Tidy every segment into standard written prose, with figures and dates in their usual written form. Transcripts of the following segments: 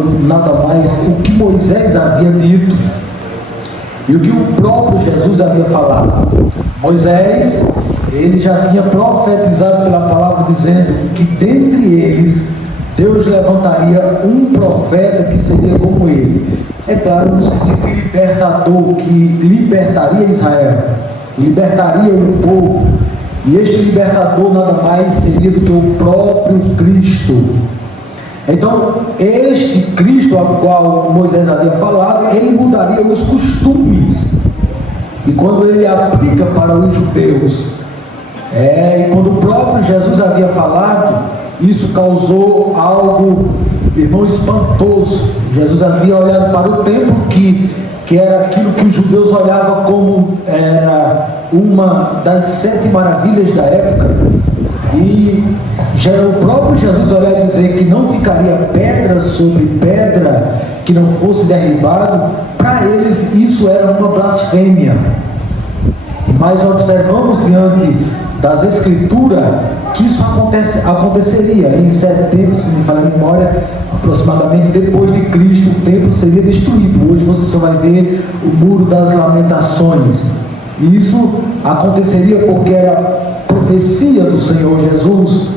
falando nada mais o que Moisés havia dito e o que o próprio Jesus havia falado. Moisés, ele já tinha profetizado pela palavra, dizendo que dentre eles Deus levantaria um profeta que seria como ele. É claro, no sentido de libertador, que libertaria Israel, libertaria o povo. E este libertador nada mais seria do que o próprio Cristo. Então, este Cristo ao qual Moisés havia falado, ele mudaria os costumes. E quando ele aplica para os judeus, e quando o próprio Jesus havia falado, isso causou algo, irmão, espantoso. Jesus havia olhado para o templo, que era aquilo que os judeus olhavam como era uma das 7 maravilhas da época, e já o próprio Jesus olhar e dizer que não ficaria pedra sobre pedra que não fosse derribado. Para eles isso era uma blasfêmia. Mas observamos diante das Escrituras que isso aconteceria em 70, se me falha a memória, aproximadamente depois de Cristo, o templo seria destruído. Hoje você só vai ver o Muro das Lamentações. E isso aconteceria porque era profecia do Senhor Jesus.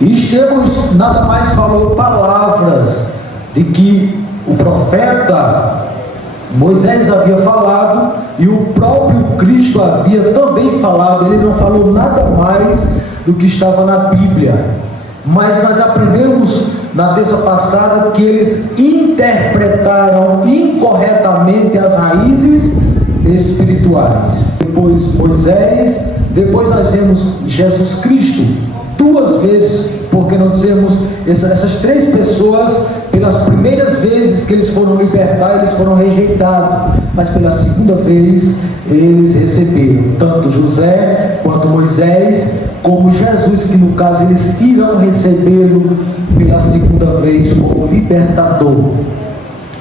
E Estevão nada mais falou palavras de que o profeta Moisés havia falado e o próprio Cristo havia também falado. Ele não falou nada mais do que estava na Bíblia. Mas nós aprendemos na terça passada que eles interpretaram incorretamente as raízes espirituais. Depois Moisés, depois nós vemos Jesus Cristo, 2 vezes, porque não dizemos essas 3 pessoas, pelas primeiras vezes que eles foram libertar, eles foram rejeitados, mas pela segunda vez eles receberam, tanto José quanto Moisés, como Jesus, que no caso eles irão recebê-lo pela segunda vez como libertador.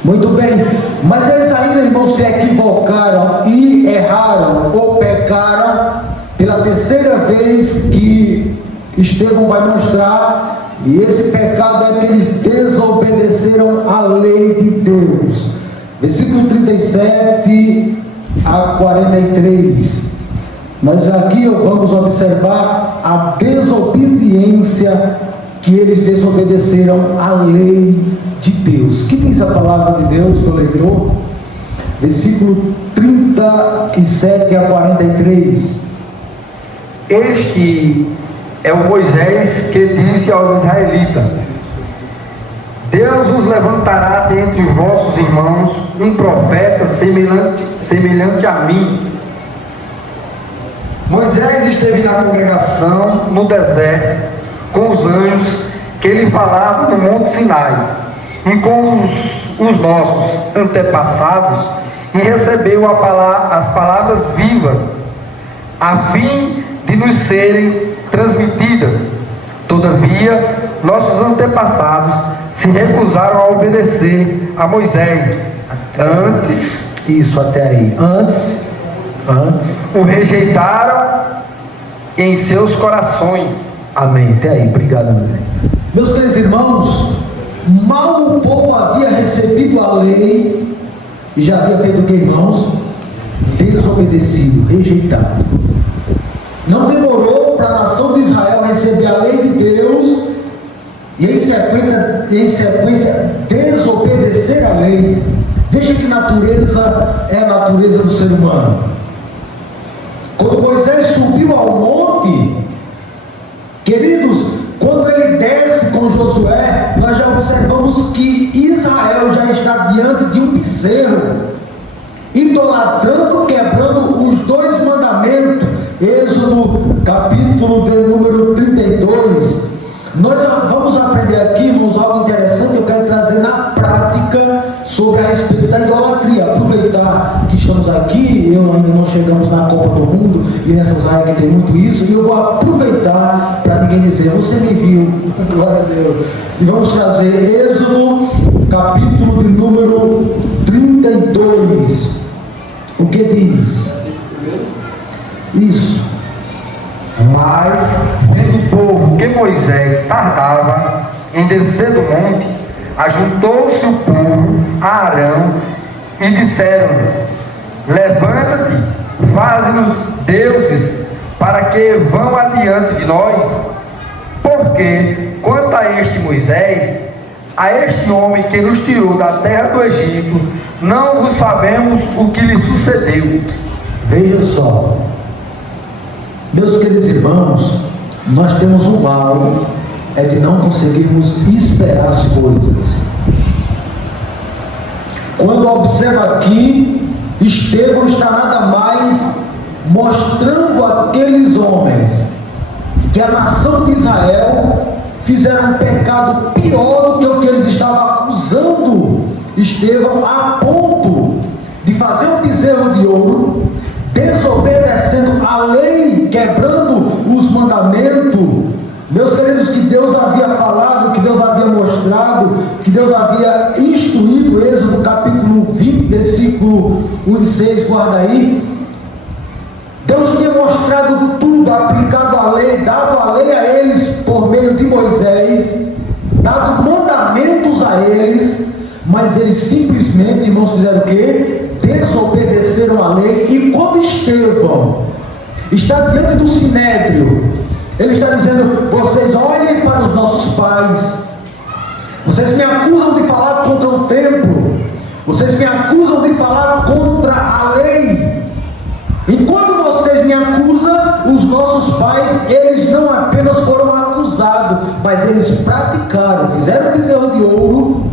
Muito bem, mas eles ainda, irmãos, se equivocaram e erraram ou pecaram pela terceira vez que Estevão vai mostrar, e esse pecado é que eles desobedeceram a lei de Deus. Versículo 37 a 43. Nós aqui vamos observar a desobediência que eles desobedeceram à lei de Deus. Que diz a palavra de Deus para o leitor? Versículo 37 a 43. Este é o Moisés que disse aos israelitas: Deus vos levantará dentre os vossos irmãos um profeta semelhante a mim. Moisés esteve na congregação no deserto com os anjos que lhe falavam no Monte Sinai e com os nossos antepassados, e recebeu as palavras vivas a fim de nos serem transmitidas. Todavia, nossos antepassados se recusaram a obedecer a Moisés. Antes o rejeitaram em seus corações. Amém. Até aí, obrigado, André. Meus queridos irmãos, mal o povo havia recebido a lei e já havia feito o que, irmãos? Desobedecido, rejeitado. Não demorou para a nação de Israel receber a lei de Deus e em sequência desobedecer a lei. Veja que natureza é a natureza do ser humano. Quando Moisés subiu ao monte, queridos, quando ele desce com Josué, nós já observamos que Israel já está diante de um bezerro, idolatrando, quebrando os 2 mandamentos. Êxodo capítulo de número 32. Nós vamos aprender aqui, irmãos, algo interessante que eu quero trazer na prática sobre a respeito da idolatria. Aproveitar que estamos aqui, eu ainda não chegamos na Copa do Mundo e nessas áreas que tem muito isso, e eu vou aproveitar para ninguém dizer: você me viu, glória a Deus. E vamos trazer Êxodo capítulo de número 32. O que diz? Isso. Mas, vendo o povo que Moisés tardava em descer do monte, ajuntou-se o povo a Arão e disseram: levanta-te, faze-nos deuses para que vão adiante de nós. Porque, quanto a este Moisés, a este homem que nos tirou da terra do Egito, não vos sabemos o que lhe sucedeu. Veja só, meus queridos irmãos, nós temos um mal, é de não conseguirmos esperar as coisas. Quando observa aqui, Estevão está nada mais mostrando àqueles homens que a nação de Israel fizeram um pecado pior do que o que eles estavam acusando Estevão, a ponto de fazer um bezerro de ouro, desobedecendo a lei, quebrando os mandamentos. Meus queridos, que Deus havia falado, que Deus havia mostrado, que Deus havia instruído. Êxodo capítulo 20, versículo 1 e 6, guarda aí. Deus tinha mostrado tudo, aplicado a lei, dado a lei a eles por meio de Moisés, dado mandamentos a eles, mas eles simplesmente, irmãos, fizeram o quê? Desobedeceram a lei. E quando Estevão está diante do sinédrio, ele está dizendo: vocês olhem para os nossos pais, vocês me acusam de falar contra o templo, vocês me acusam de falar contra a lei. Enquanto vocês me acusam, os nossos pais, eles não apenas foram acusados, mas eles praticaram, fizeram bezerro de ouro,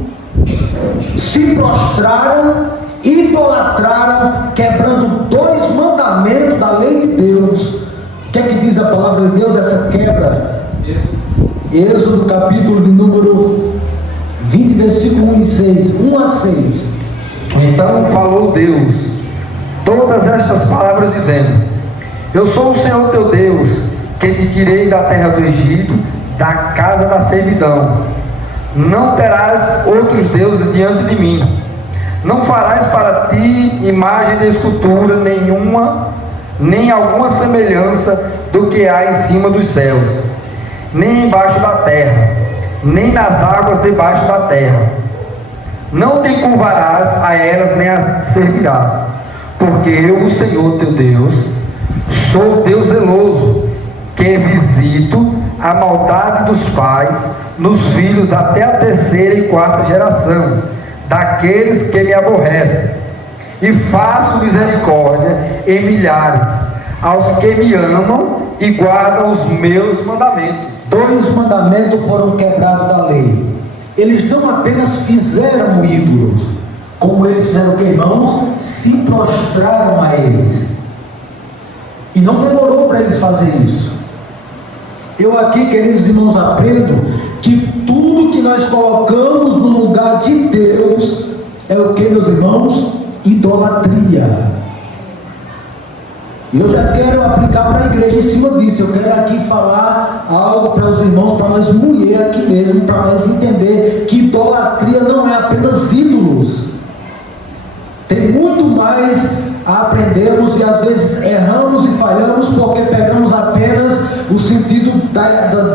se prostraram, idolatraram, quebrando 2 mandamentos da lei de Deus. O que é que diz a palavra de Deus, essa quebra? Êxodo capítulo de número 20, versículo 1 e 6, 1 a 6. Então falou Deus todas estas palavras, dizendo: eu sou o Senhor teu Deus, que te tirei da terra do Egito, da casa da servidão. Não terás outros deuses diante de mim. Não farás para ti imagem de escultura nenhuma, nem alguma semelhança do que há em cima dos céus, nem embaixo da terra, nem nas águas debaixo da terra. Não te curvarás a elas, nem as servirás, porque eu, o Senhor teu Deus, sou Deus zeloso, que visito a maldade dos pais nos filhos até a 3ª e 4ª geração daqueles que me aborrecem, e faço misericórdia em milhares aos que me amam e guardam os meus mandamentos. 2 mandamentos foram quebrados da lei. Eles não apenas fizeram ídolos, como eles fizeram, que irmãos, se prostraram a eles. E não demorou para eles fazerem isso. Eu aqui, queridos irmãos, aprendo que tudo que nós colocamos no lugar de Deus é o que, meus irmãos? Idolatria. E eu já quero aplicar para a igreja em cima disso. Eu quero aqui falar algo para os irmãos, para nós mulher aqui mesmo, para nós entender que idolatria não é apenas ídolos. Tem muito mais a aprendermos, e às vezes erramos e falhamos porque pegamos apenas o sentido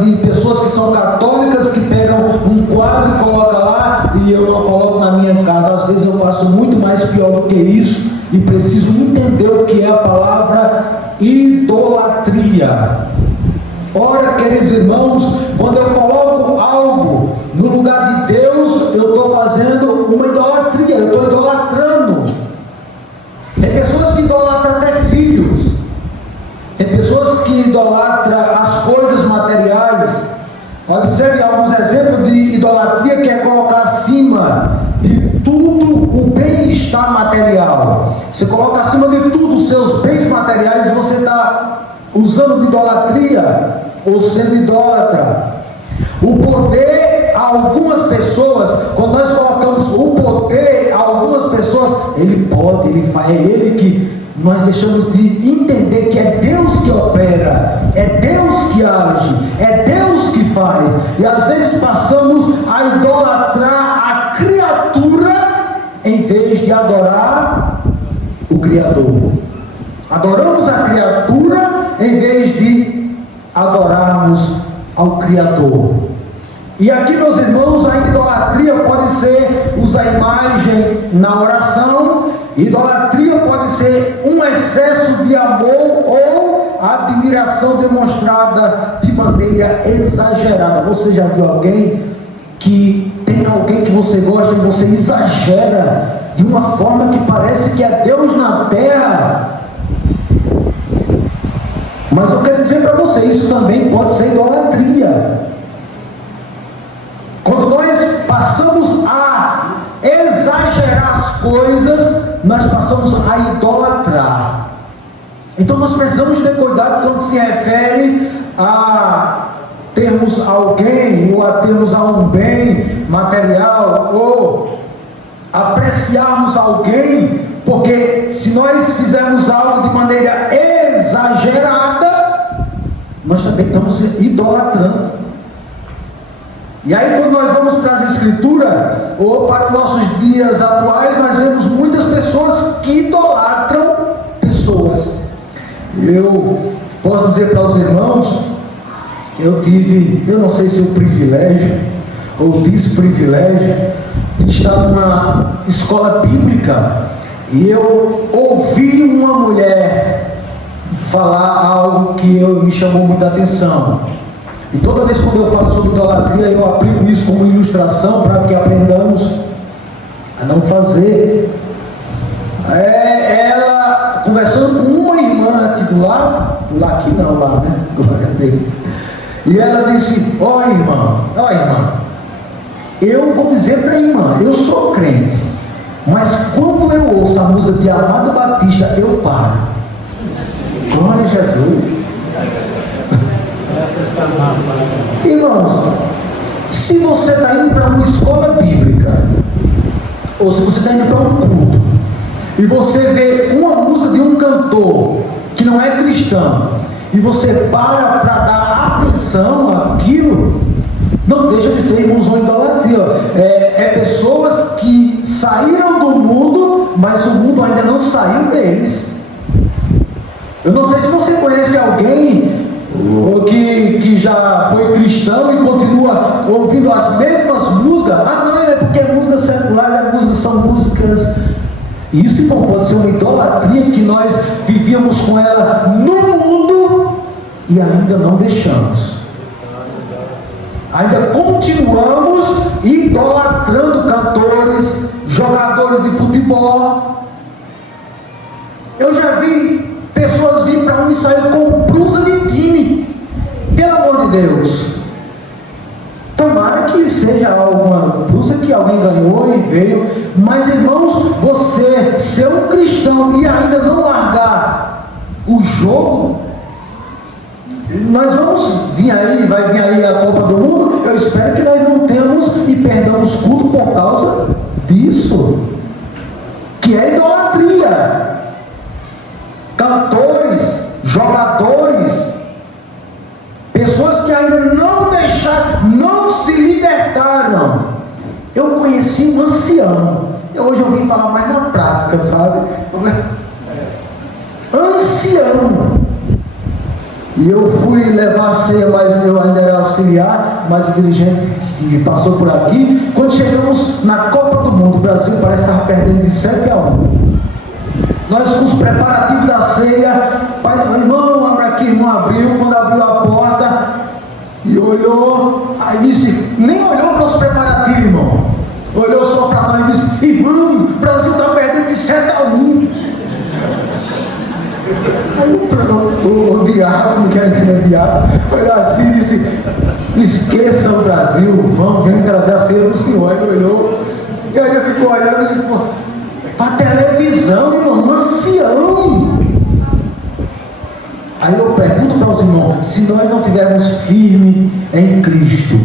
de pessoas que são católicas, que pegam um quadro e colocam lá, e eu não coloco na minha casa. Às vezes eu faço muito mais pior do que isso, e preciso entender o que é a palavra idolatria. Ora, queridos irmãos, quando eu coloco algo no lugar de Deus, eu estou fazendo uma idolatria, eu estou idolatrando. Tem pessoas que idolatram até filhos, tem pessoas que idolatram as coisas materiais. Observe alguns exemplos de idolatria, que é colocar acima de tudo o bem-estar material. Você coloca acima de tudo os seus bens materiais, e você está usando de idolatria ou sendo idólatra. O poder a algumas pessoas, quando nós colocamos o poder a algumas pessoas, ele pode, ele faz, é ele que nós deixamos de entender que é Deus que opera, é Deus que age, é Deus que faz, e às vezes passamos a idolatrar a criatura em vez de adorar o Criador. Adoramos a criatura em vez de adorarmos ao Criador. E aqui, meus irmãos, a idolatria pode ser usar imagem na oração, idolatria pode ser um excesso de amor ou admiração demonstrada de maneira exagerada. Você já viu alguém que tem alguém que você gosta e você exagera de uma forma que parece que é Deus na terra? Mas eu quero dizer para você, isso também pode ser idolatria. Quando nós passamos a exagerar as coisas, nós passamos a idolatrar. Então nós precisamos ter cuidado quando se refere a termos alguém, ou a termos um bem material, ou apreciarmos alguém, porque se nós fizermos algo de maneira exagerada, nós também estamos idolatrando. E aí, quando nós vamos para as Escrituras, ou para os nossos dias atuais, nós vemos muitas pessoas que idolatram pessoas. Eu posso dizer para os irmãos, eu tive, eu não sei se o privilégio ou desprivilégio de estar numa escola bíblica, e eu ouvi uma mulher falar algo que me chamou muita atenção. E toda vez quando eu falo sobre idolatria, eu aplico isso como ilustração para que aprendamos a não fazer. Ela conversando com uma irmã aqui do lado, aqui não, lá, né? E ela disse: ó irmã, eu vou dizer para a irmã, eu sou crente, mas quando eu ouço a música de Amado Batista, eu paro. Glória a Jesus. Irmãos, se você está indo para uma escola bíblica, ou se você está indo para um culto, e você vê uma música de um cantor que não é cristão, e você para dar atenção àquilo, não deixa de ser, irmãos, uma idolatria. É pessoas que saíram do mundo, mas o mundo ainda não saiu deles. Eu não sei se você conhece alguém que já foi cristão e continua ouvindo as mesmas músicas. Ah, não, é porque é música secular, são músicas. Isso, irmão, pode ser uma idolatria que nós vivíamos com ela no mundo e ainda não deixamos. Ainda continuamos idolatrando cantores, jogadores de futebol. Eu já vi pessoas virem para um ensaio com blusa de time. Pelo amor de Deus. Tomara que seja alguma blusa que alguém ganhou e veio. Mas, irmãos, você ser um cristão e ainda não largar o jogo, nós vamos vir aí, vai vir aí a Copa do Mundo. Eu espero que nós não tenhamos e perdamos culto por causa disso, que é idolatria. Cantores, jogadores, pessoas que ainda não deixaram, não se libertaram. Eu conheci um ancião, hoje eu vim falar mais na prática, sabe? Ancião. E eu fui levar a ceia, mas eu ainda era auxiliar, mas o dirigente que passou por aqui. Quando chegamos na Copa do Mundo, o Brasil parece que estava perdendo de 7-1. Nós com os preparativos da ceia, pai, irmão, abre aqui, irmão, abriu. Quando abriu a porta e olhou, aí disse, nem olhou para os preparativos, irmão, olhou só para nós e disse: irmão, o Brasil está perdendo de 7-1. Aí o diabo, não quer entender diabo, olhou assim e disse: esqueça o Brasil, vem trazer a ceia do Senhor. Aí ele olhou, e aí ele ficou olhando e ficou para a televisão, irmão, ancião. Aí eu pergunto para os irmãos: se nós não estivermos firmes em Cristo,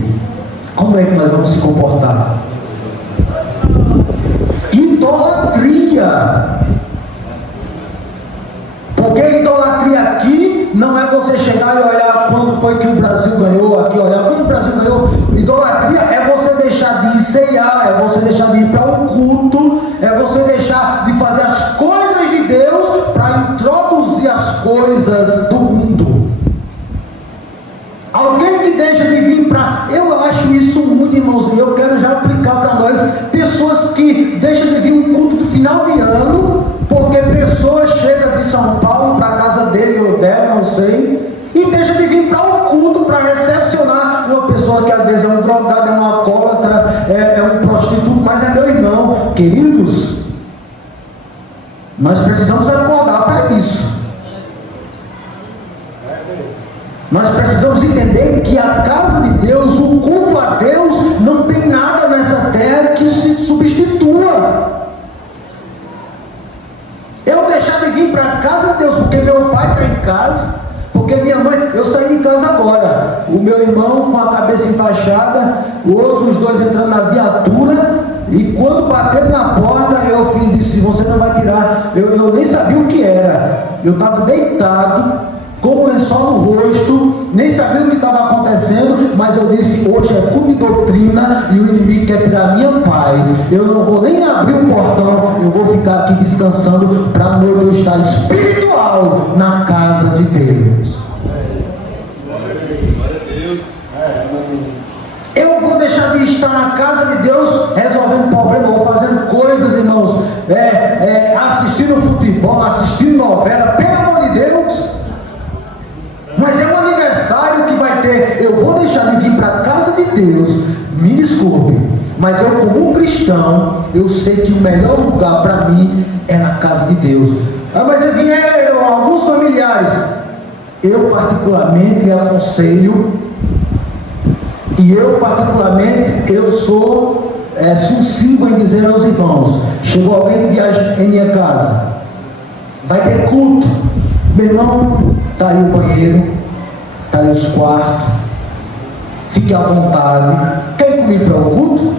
como é que nós vamos se comportar? Idolatria. Porque idolatria aqui não é você chegar e olhar quando foi que o Brasil ganhou, aqui olhar quando o Brasil ganhou. Idolatria é você deixar de ceiar, é você deixar de ir para o culto, é você deixar de fazer as coisas de Deus para introduzir as coisas do mundo. Alguém que deixa de vir para... Eu acho isso drogado, é um alcoólatra, é um prostituto, mas é meu irmão. Queridos, nós precisamos acordar para isso. Nós precisamos entender que a casa de Deus, o culto a Deus, não tem nada nessa terra que se substitua. Eu deixar de vir para a casa de Deus porque meu pai está em casa, porque minha mãe, eu saí de casa agora, o meu irmão com a cabeça enfaixada, os dois entrando na viatura, e quando bateram na porta, eu disse: você não vai tirar. Eu nem sabia o que era, eu estava deitado, com o lençol no rosto, nem sabia o que estava acontecendo, mas eu disse: hoje é culto de doutrina e o inimigo quer tirar a minha paz, eu não vou nem abrir o portão, eu vou ficar aqui descansando para a noite eu estar espiritual na casa de Deus. Eu vou deixar de estar na casa de Deus resolvendo problemas, ou fazendo coisas, irmãos, assistindo futebol, assistindo novela, pelo amor de Deus. Mas é um aniversário que vai ter. Eu vou deixar de vir para a casa de Deus, me desculpe, mas eu, como um cristão, eu sei que o melhor lugar para mim é na casa de Deus. Mas eu vieram alguns familiares, eu particularmente lhe aconselho, e eu particularmente, eu sou sucinto em dizer aos irmãos: chegou alguém de viagem em minha casa, vai ter culto, meu irmão, está aí o banheiro, está aí os quartos, fique à vontade. Quer ir comigo para o culto?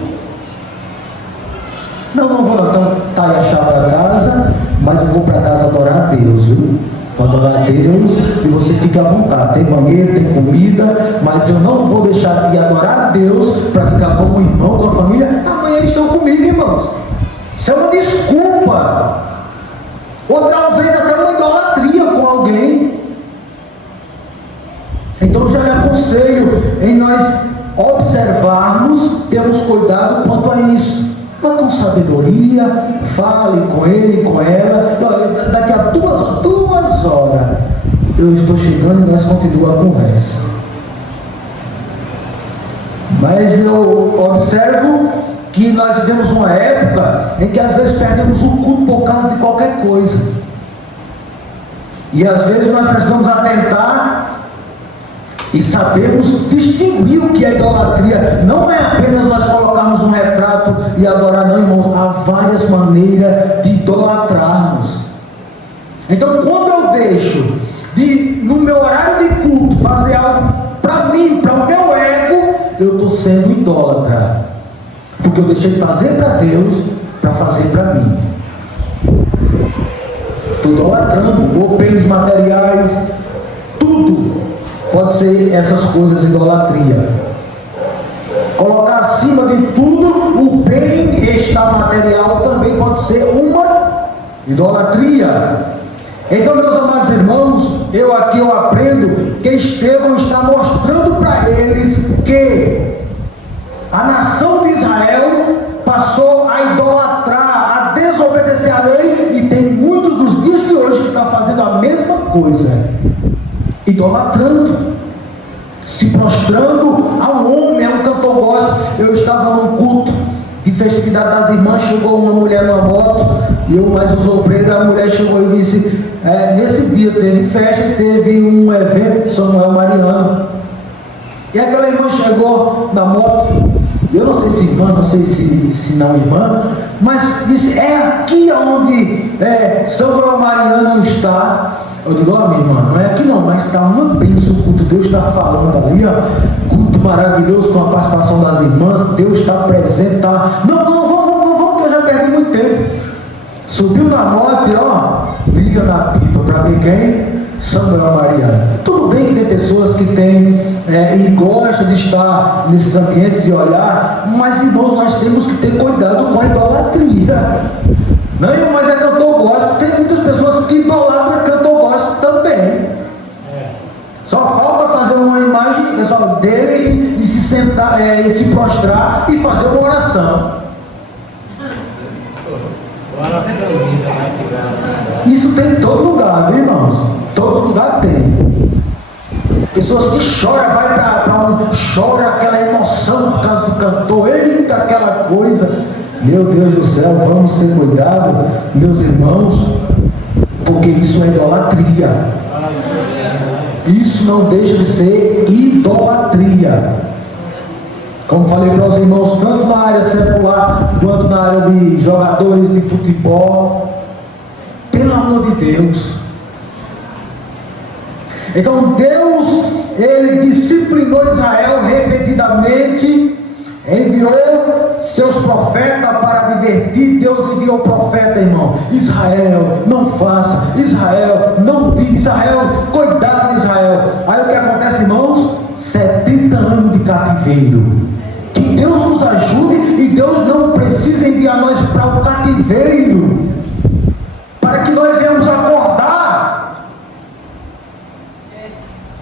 Não vou não, então está aí a chave da casa, mas eu vou para casa adorar a Deus, viu? Vou adorar a Deus e você fique à vontade. Tem banheiro, tem comida, mas eu não vou deixar de adorar a Deus para ficar como irmão, com a família. Amanhã eles estão comigo, irmãos. Isso é uma desculpa, ou talvez até uma idolatria com alguém. Então eu já lhe aconselho em nós observarmos, termos cuidado quanto a isso. Mas com sabedoria, fale com ele, com ela. Daqui a 2 horas eu estou chegando e nós continuamos a conversa. Mas eu observo que nós vivemos uma época em que às vezes perdemos o culto por causa de qualquer coisa. E às vezes nós precisamos atentar e sabemos distinguir o que é idolatria. Não é apenas nós colocarmos um retrato e adorar, não, irmãos. Há várias maneiras de idolatrarmos. Então, quando eu deixo de, no meu horário de culto, fazer algo para mim, para o meu ego, eu estou sendo idólatra, porque eu deixei de fazer para Deus para fazer para mim. Estou idolatrando, ou bens materiais, tudo pode ser essas coisas, idolatria. Colocar acima de tudo o bem-estar material também pode ser uma idolatria. Então, meus amados irmãos, eu aprendo que Estevão está mostrando para eles que a nação de Israel passou a idolatrar, a desobedecer a lei, e tem muitos dos dias de hoje que estão fazendo a mesma coisa, idolatrando, se prostrando a um homem, a um cantor gospel. Eu estava num culto de festividade das irmãs, chegou uma mulher numa moto, e eu mais os obreiros, a mulher chegou e disse: nesse dia teve festa, teve um evento de Samuel Mariano. E aquela irmã chegou na moto, eu não sei se irmã, não sei se não irmã, mas disse: é aqui onde Samuel Mariano está. Eu digo: minha irmã, não é aqui não, mas está uma bênção o culto, Deus está falando ali, ó, culto maravilhoso com a participação das irmãs, Deus está presente, tá? Não, vamos, que eu já perdi muito tempo. Subiu na moto e liga na pipa para ver quem? Samuel Mariano. Tudo bem que tem pessoas que têm e gostam de estar nesses ambientes e olhar, mas irmãos, nós temos que ter cuidado com a idolatria. Não, mas é cantor gospel, tem muitas pessoas que idolatram cantor gospel também. Só falta fazer uma imagem dele e se sentar, e se prostrar e fazer uma oração. Isso tem em todo lugar, viu, irmãos? Todo lugar tem. Pessoas que choram, vai para chora aquela emoção por causa do cantor, eita, aquela coisa. Meu Deus do céu, vamos ter cuidado, meus irmãos, porque isso é idolatria. Isso não deixa de ser idolatria. Como falei para os irmãos, tanto na área secular quanto na área de jogadores de futebol, pelo amor de Deus. Então Deus, Ele disciplinou Israel repetidamente, enviou seus profetas para advertir. Deus enviou o profeta, irmão: Israel, não faça, Israel, não diga, Israel, cuidado, Israel. Aí o que acontece, irmãos? 70 anos de cativeiro. Que Deus nos ajude e Deus não precisa enviar nós para o cativeiro, para que nós venhamos acordar.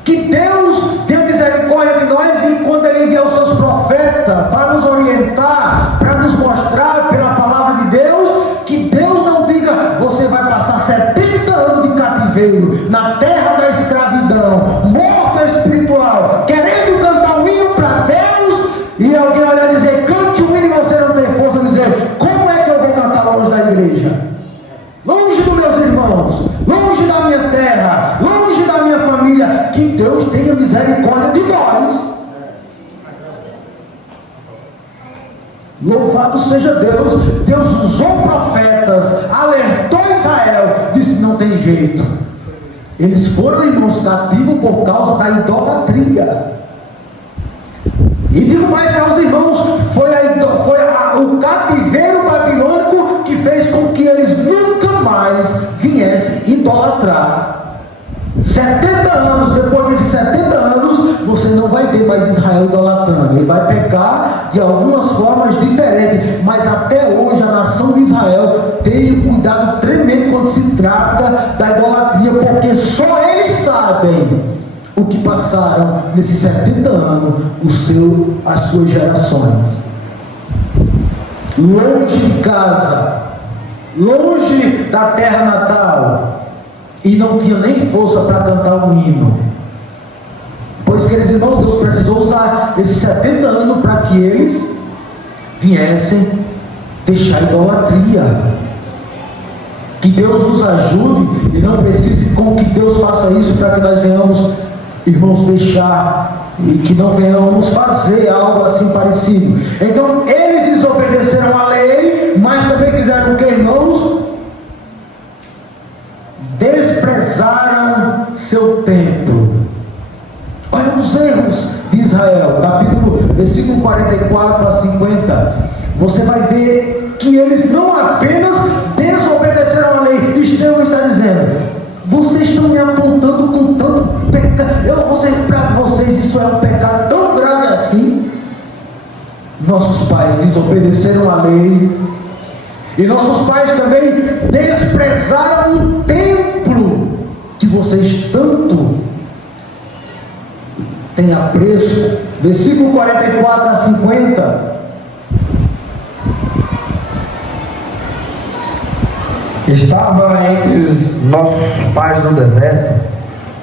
Que Deus tenha misericórdia de nós, e quando Ele enviar os seus profetas para nos orientar, para nos mostrar pela palavra de Deus, que Deus não diga: você vai passar 70 anos de cativeiro na terra da escravidão, morto espiritual, querendo cantar um hino para Deus, e alguém olhar e dizer: cante um hino, e você não tem força de dizer: como é que eu vou cantar longe da igreja, longe dos meus irmãos, longe da minha terra, longe da minha família? Que Deus tenha misericórdia de nós. Louvado seja Deus. Deus usou profetas, alertou Israel, disse: não tem jeito. Eles foram, irmãos, cativos por causa da idolatria. E digo mais para os irmãos: foi o cativeiro babilônico que fez com que eles nunca mais viessem idolatrar. 70 anos, depois desses 70 anos, você não vai ver mais Israel idolatrando. Ele vai pecar de algumas formas diferentes, mas até hoje a nação de Israel tem um cuidado tremendo quando se trata da idolatria, porque só eles sabem o que passaram nesses 70 anos as suas gerações. Longe de casa, longe da terra natal, e não tinha nem força para cantar um hino. Pois, queridos irmãos, Deus precisou usar esses 70 anos para que eles viessem deixar a idolatria. Que Deus nos ajude e não precise com que Deus faça isso para que nós venhamos, irmãos, deixar, e que não venhamos fazer algo assim parecido. Então eles desobedeceram a lei, mas também fizeram o que, irmãos? Desprezaram seu templo. Olha os erros de Israel, versículo 44 a 50. Você vai ver que eles não apenas desobedeceram a lei. Estevão está dizendo: vocês estão me apontando com tanto pecado. Para vocês isso é um pecado tão grave assim? Nossos pais desobedeceram a lei, e nossos pais também desprezaram o templo que vocês tanto têm apreço. Versículo 44 a 50. Estava entre nossos pais no deserto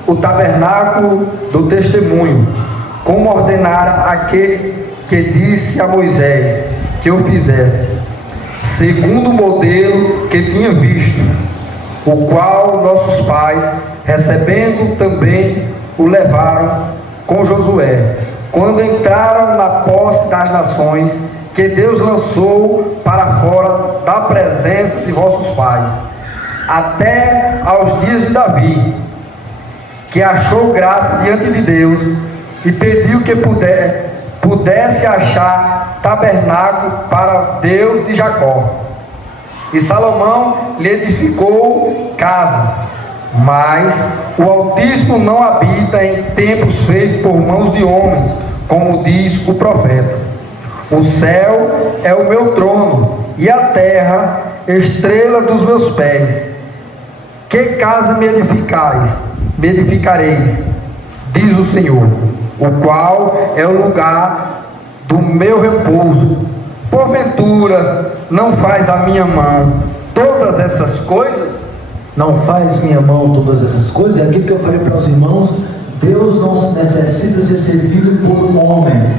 o tabernáculo do testemunho, como ordenara aquele que disse a Moisés que eu fizesse, segundo o modelo que tinha visto, o qual nossos pais, recebendo também, o levaram com Josué, quando entraram na posse das nações que Deus lançou para fora da presença de vossos pais, até aos dias de Davi, que achou graça diante de Deus e pediu que pudesse achar tabernáculo para Deus de Jacó. E Salomão lhe edificou casa, mas o Altíssimo não habita em templos feitos por mãos de homens, como diz o profeta: o céu é o meu trono, e a terra estrela dos meus pés. Que casa me edificareis, diz o Senhor, o qual é o lugar do meu repouso. Porventura não faz a minha mão todas essas coisas? Não faz minha mão todas essas coisas? É aquilo que eu falei para os irmãos Deus não necessita ser servido por homens.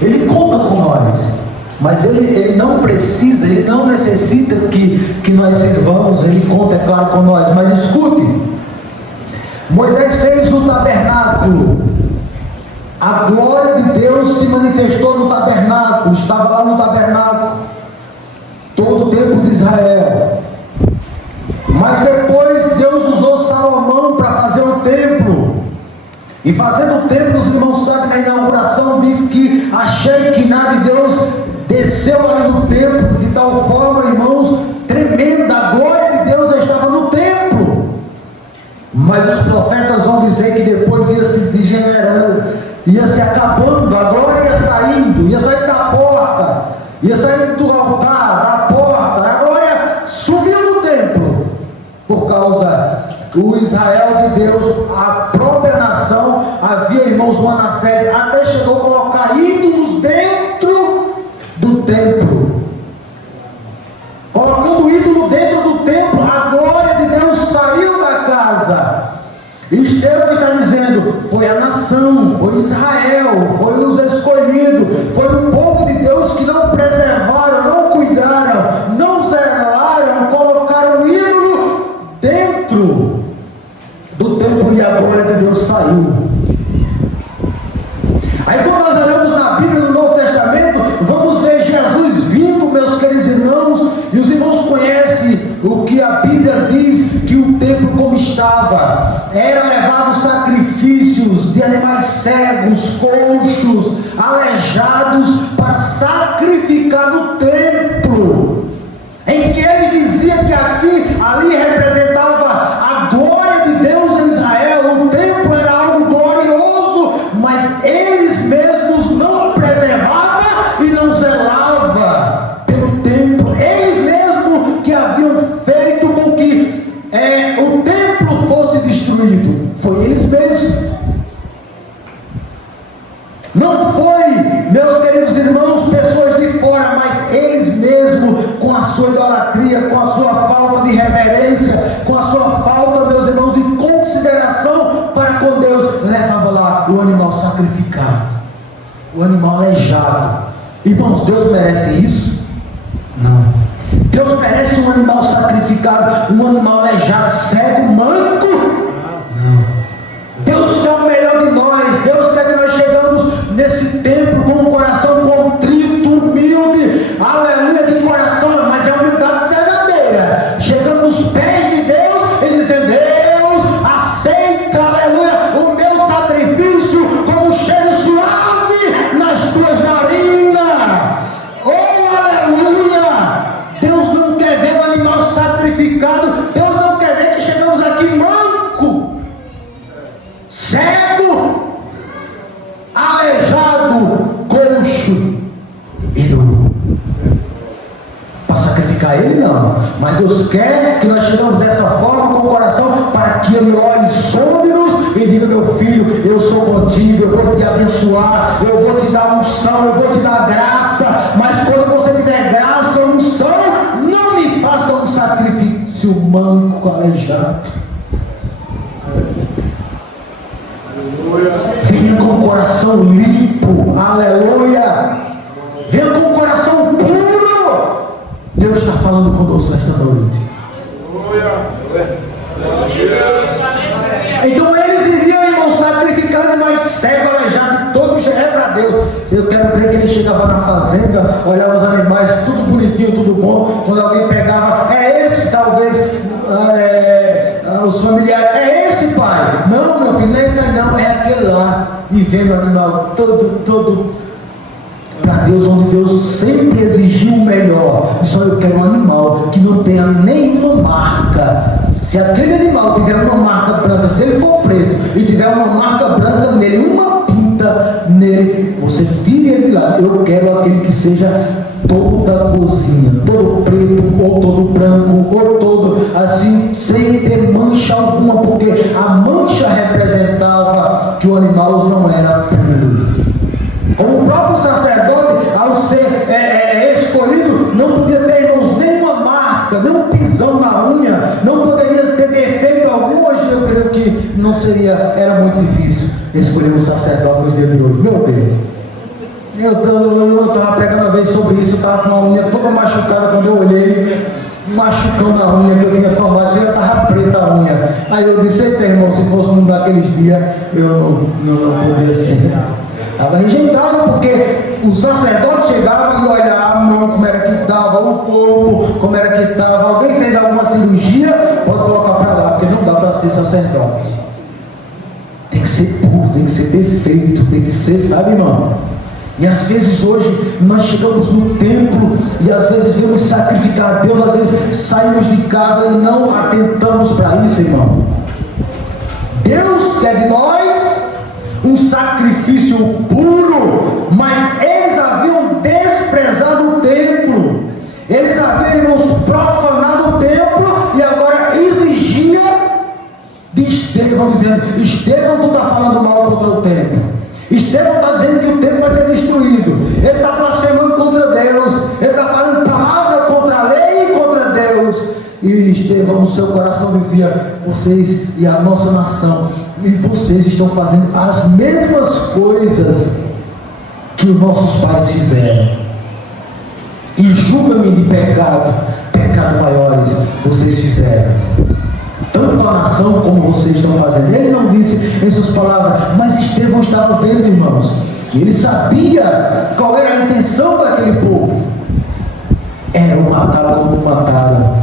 Ele conta com nós, mas ele não precisa, ele não necessita que nós sirvamos. Ele conta, é claro, com nós. Mas escute, Moisés fez o tabernáculo. A glória de Deus se manifestou no tabernáculo, estava lá no tabernáculo todo o tempo de Israel. Mas depois Deus usou Salomão para fazer o templo. E fazendo o templo, os irmãos sabem, na inauguração diz que a Shekinah de Deus desceu ali no templo, de tal forma, irmãos, tremenda, a glória de Deus estava no templo. Mas os profetas vão dizer que depois ia se degenerando, ia se acabando, a glória ia saindo, ia sair da porta, ia sair do altar, da porta, a glória subiu do templo, por causa do Israel de Deus, a própria nação, havia, irmãos, Manassés, até chegou a colocar ídolos dentro do templo, colocando o ídolo dentro do templo, a glória de Deus saiu da casa. E Deus está dizendo, foi a nação, foi Israel, foi os escolhidos, foi o povo de Deus que não preservaram, não cuidaram, não zelaram, colocaram o ídolo dentro do templo e a glória de Deus saiu. Aí quando nós olhamos na Bíblia, no Novo Testamento, vamos ver Jesus vindo, meus queridos irmãos, e os irmãos conhecem o que a Bíblia diz, que o templo como estava, era levado sacrifícios de animais cegos, coxos, aleijados, para sacrificar no templo, em que ele dizia que ali representava a glória de Deus em Israel, o templo era algo glorioso, mas eles mesmos não preservavam e não zelavam pelo templo, eles mesmos que haviam feito com que o templo fosse destruído, foi eles mesmos. Não foi, meus queridos irmãos, pessoas de fora, mas eles mesmos, com a sua idolatria, com a sua falta de reverência, com a sua falta, meus irmãos, de consideração para com Deus, levava lá o animal sacrificado, o animal aleijado. Irmãos, Deus merece isso? Não. Deus merece um animal sacrificado, um animal aleijado, cego, manco? Não. Deus quer o melhor de nós. Deus quer que nós chegamos nesse templo com um coração contrito, humilde, aleluia, de coração, mas é humildade verdadeira, chegando nos pés de Deus e dizendo, Deus, aceita, aleluia, o meu sacrifício como cheiro suave nas tuas narinas. Oh, aleluia. Deus não quer ver um animal sacrificado, Deus não quer ver que chegamos aqui manco, cego, aleijado, coxo e nu. Para sacrificar ele não, mas Deus quer que nós chegamos dessa forma com o coração, para que ele olhe, sonde-nos e diga, meu filho, eu sou contigo, eu vou te abençoar, eu vou te dar unção, eu vou te dar graça, mas quando você tiver graça, unção, não me faça um sacrifício manco, aleijado. Venha com o coração limpo, aleluia. Venha com o coração puro. Deus está falando conosco nesta noite. Então eles iriam, irmão, sacrificando animais cego, aleijado, todo já é para Deus. Eu quero crer que ele chegava na fazenda, olhava os animais, tudo bonitinho, tudo bom. Quando alguém pegava, é esse talvez, os familiares, é esse pai? Não, meu filho, não é esse aí não, é aquele lá. E vendo o animal todo para Deus, onde Deus sempre exigiu o melhor. Só eu quero um animal que não tenha nenhuma marca. Se aquele animal tiver uma marca branca, se ele for preto e tiver uma marca branca nele, uma pinta nele, você tire ele de lá. Eu quero aquele que seja toda cozinha, todo preto, ou todo branco, ou todo assim, sem ter mancha alguma, porque a mancha representava que o animal não era puro. Como o próprio sacerdote, ao ser escolhido, não podia ter, irmãos, nenhuma marca, nem um pisão na unha, não poderia ter defeito algum. Hoje eu creio que não seria, era muito difícil escolher um sacerdote nos dias de hoje. Meu Deus. Eu estava pregando uma vez sobre isso, eu estava com uma unha toda machucada quando eu olhei, um machucão na unha que eu tinha tomado, já estava preta a unha. Aí eu disse, eita irmão, se fosse um daqueles dias, eu não podia ser. Estava rejeitado porque o sacerdote chegava e olhava a mão, como era que estava, o corpo, como era que estava. Alguém fez alguma cirurgia, pode colocar para lá, porque não dá para ser sacerdote. Tem que ser puro, tem que ser perfeito, tem que ser, sabe, irmão? E às vezes hoje nós chegamos no templo e às vezes vamos sacrificar a Deus, às vezes saímos de casa e não atentamos para isso, irmão. Deus quer de nós um sacrifício puro, mas eles haviam desprezado o templo, eles haviam profanado o templo e agora exigia de Estevão, dizendo: Estevão, tu está falando mal contra o templo. Estevão está dizendo que o templo vai ser destruído. Ele está blasfemando contra Deus. Ele está falando palavra contra a lei e contra Deus. E Estevão no seu coração dizia: vocês e a nossa nação, e vocês estão fazendo as mesmas coisas que os nossos pais fizeram. E julga-me de pecado maiores vocês fizeram. Tanto a nação como vocês estão fazendo. Ele não disse em suas palavras, mas Estevão estava vendo, irmãos. E ele sabia qual era a intenção daquele povo. Era matar como mataram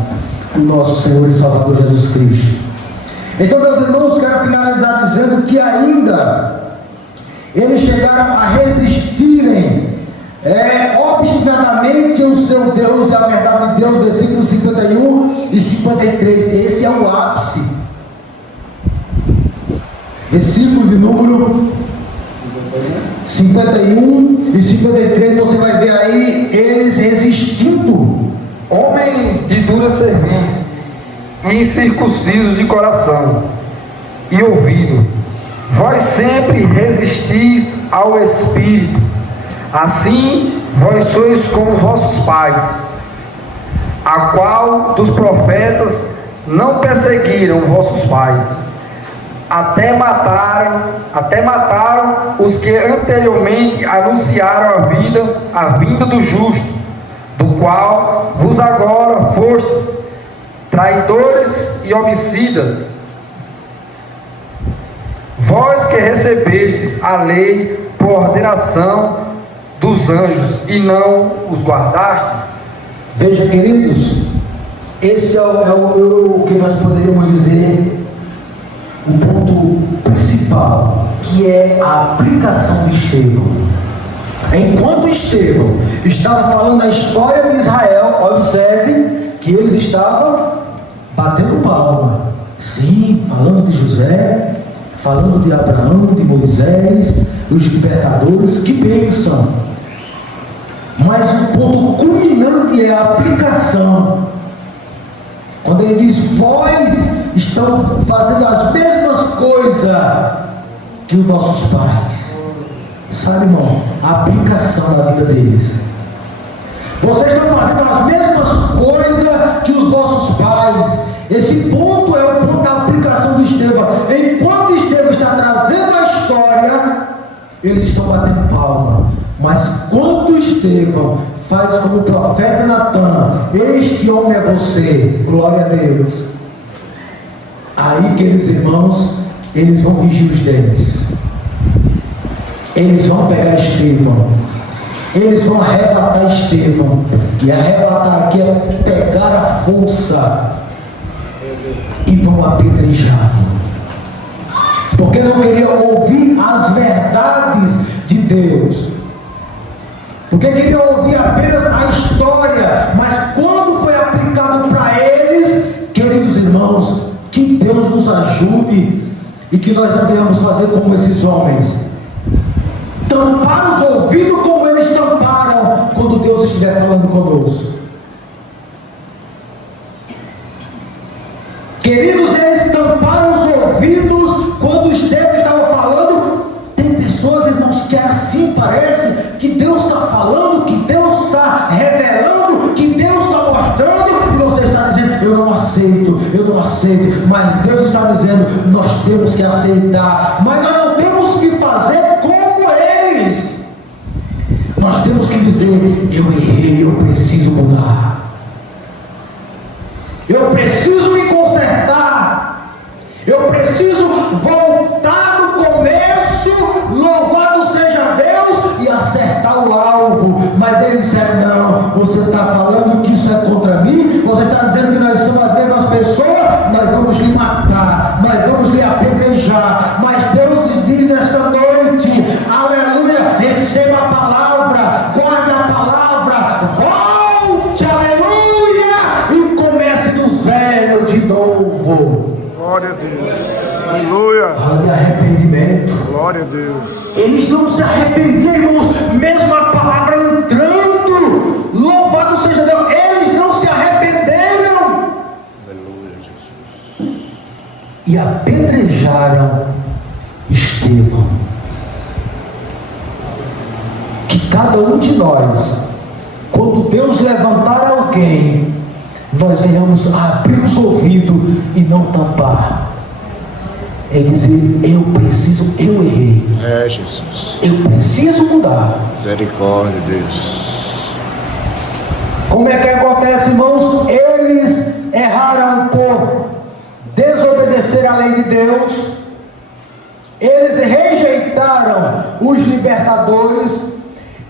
o nosso Senhor e Salvador Jesus Cristo. Então, meus irmãos, quero finalizar dizendo que ainda eles chegaram a resistirem obstinadamente o seu Deus e a verdade de Deus, versículos 51 e 53, esse é o ápice. Versículo de número 51 e 53, você vai ver aí eles resistindo. Homens de dura cerviz e incircuncisos de coração e ouvido, vós sempre resistis ao Espírito, assim vós sois como os vossos pais, a qual dos profetas não perseguiram vossos pais, até mataram os que anteriormente anunciaram a vinda do justo, do qual vos agora fostes traidores e homicidas. Vós que recebestes a lei por ordenação dos anjos e não os guardastes. Veja, queridos, esse é o que nós poderíamos dizer o ponto principal, que é a aplicação de Estevão. Enquanto Estevão estava falando da história de Israel, observe que eles estavam batendo palma, sim, falando de José, falando de Abraão, de Moisés, dos libertadores, que bênção. Mas o ponto culminante é a aplicação. Quando ele diz: vós estão fazendo as mesmas coisas que os nossos pais. Sabe, irmão, a aplicação da vida deles. Vocês estão fazendo as mesmas coisas que os vossos pais. Esse ponto é o ponto da aplicação de Estevão. Enquanto Estevão está trazendo a história, eles estão batendo palma. Mas quando Estevão faz como o profeta Natan: este homem é você, glória a Deus. Aí, queridos irmãos, eles vão fingir os dentes. Eles vão pegar Estevão. Eles vão arrebatar Estevão. E arrebatar aqui é pegar a força e vão apedrejá-lo. Porque não queriam ouvir as verdades de Deus. Porque queriam ouvir apenas a história. Mas quando foi aplicado para eles, queridos irmãos, que Deus nos ajude e que nós não venhamos fazer como esses homens, tampar os ouvidos como eles tamparam quando Deus estiver falando conosco. Queridos, eles tamparam os ouvidos quando Estevão estava falando. Tem pessoas, irmãos, que assim parece que Deus está falando, que Deus está revelando, que Deus está mostrando, e você está dizendo: eu não aceito aceito. Mas Deus está dizendo, nós temos que aceitar, mas nós não temos que fazer como eles. Nós temos que dizer, eu errei, eu preciso mudar. Eu preciso me consertar. Eu preciso voltar do começo, louvado seja Deus, e acertar o alvo. Mas eles disseram, não, você está falando que isso é contra mim, você está dizendo que nós somos as mesmas pessoas, nós vamos lhe matar, nós vamos lhe apedrejar. Mas Deus diz nesta noite, aleluia, receba a palavra, guarde a palavra, volte, aleluia, e comece do zero de novo. Glória a Deus. Aleluia. Fala de arrependimento. Glória a Deus. Eles não se arrependeram, irmãos, mesmo a palavra entrando, louvado seja Deus, eles não se arrependeram. Aleluia, Jesus. E apedrejaram Estevão. Que cada um de nós, quando Deus levantar alguém, nós venhamos abrir os ouvidos e não tampar. É dizer, eu preciso, eu errei. É, Jesus. Eu preciso mudar. Misericórdia, Deus. Como é que acontece, irmãos? Eles erraram por desobedecer a lei de Deus. Eles rejeitaram os libertadores.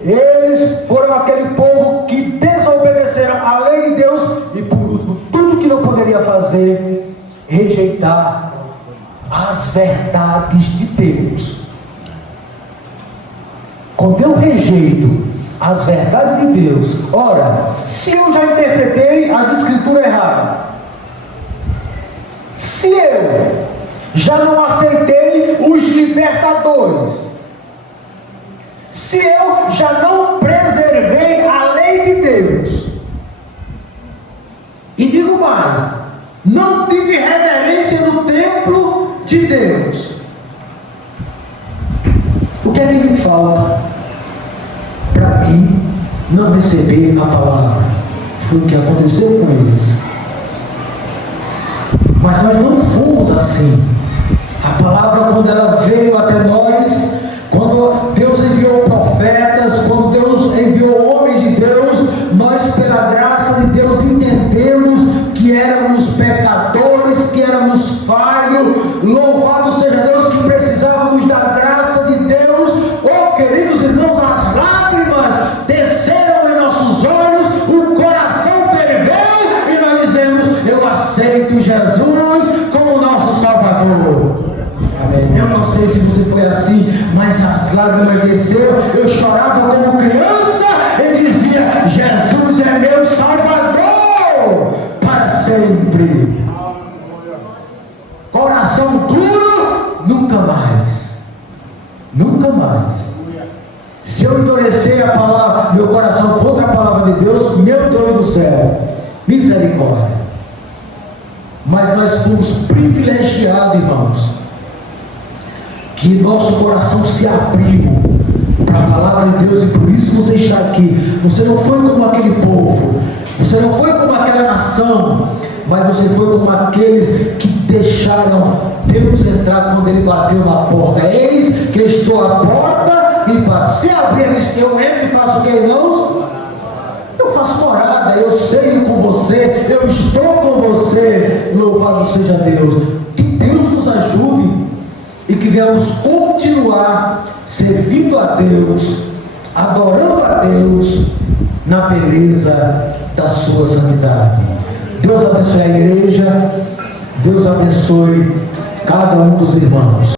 Eles foram aquele povo que desobedeceram a lei de Deus. E por último, tudo que não poderia fazer, rejeitar as verdades de Deus. Quando eu rejeito as verdades de Deus, ora, se eu já interpretei as escrituras erradas, se eu já não aceitei os libertadores, se eu já não preservei a lei de Deus, e digo mais, não tive reverência no templo de Deus, o que é que me falta para mim não receber a palavra? Foi o que aconteceu com eles. Mas nós não fomos assim. A palavra, quando ela veio até nós, quando Deus enviou profetas, quando Deus enviou homens de Deus, nós, pela graça de Deus, entendemos que éramos pecadores, que éramos falhos. Louvado seja Deus, que precisávamos da graça de Deus. Oh, queridos irmãos, as lágrimas desceram em nossos olhos, o coração ferveu e nós dizemos, eu aceito Jesus como nosso Salvador. Eu não sei se você foi assim, mas as lágrimas desceram. Eu chorava como criança e dizia, Jesus é meu Salvador para sempre. Coração duro, nunca mais. Nunca mais. Se eu endurecer a palavra, meu coração contra a palavra de Deus, meu Deus do céu, misericórdia. Mas nós fomos privilegiados, irmãos, que nosso coração se abriu para a palavra de Deus, e por isso você está aqui. Você não foi como aquele povo, você não foi como aquela nação, mas você foi como aqueles que deixaram Deus entrar quando Ele bateu na porta. Eis que estou à porta e bato. Se abrir, eu entro e faço o que, irmãos? Eu faço morada, eu sei com você, eu estou com você. Louvado seja Deus. Que Deus nos ajude e que venhamos continuar servindo a Deus, adorando a Deus na beleza da sua santidade. Deus abençoe a igreja, Deus abençoe cada um dos irmãos.